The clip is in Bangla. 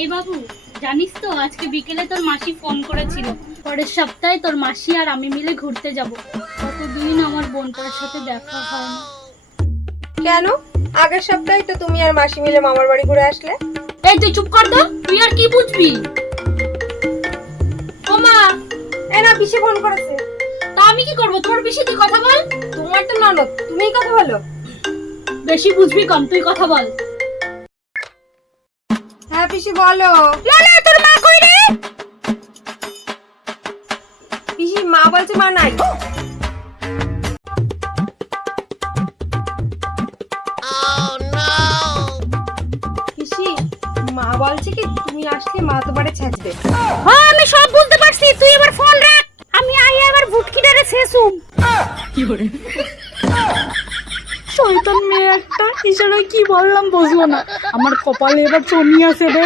এই বাবু, জানিস তো আজকে বিকেলে তোর মাসি ফোন করেছিল, পরের সপ্তাহে তোর মাসি আর আমি মিলে ঘুরতে যাব। কতদিন আমার বোনটার সাথে দেখা হয় না। কেন? আগের সপ্তাহে তো তুমি আর মাসি মিলে মামার বাড়ি ঘুরে আসলে। এই তুই চুপ কর তো, তুই আর কি বুঝবি? ও মা, এ না, পিসি ফোন করেছে। তা আমি কি করব? তোর বেশি তুই কথা বল। তোমার তো ননদ, তুমিই কথা বলো। বেশি বুঝবি কম, তুই কথা বল। হ্যাঁ পিসি বলো। লালা, তোর মা কই রে? পিসি মা বলছে মা নাই। পিসি মা বলছে কি তুমি আসলে মা তোমারে ছেঁচবে। হ্যাঁ আমি সব বুঝতে পারছি, তুই এবার ফোন রাখ। আমি আইয়া এবার ভুটকিটারে শেষুম। কি করে? শয়তান মেয়ে একটা, ইশারায় কি বললাম বুঝলো না। আমার কপালে এবার চনি আছে রে।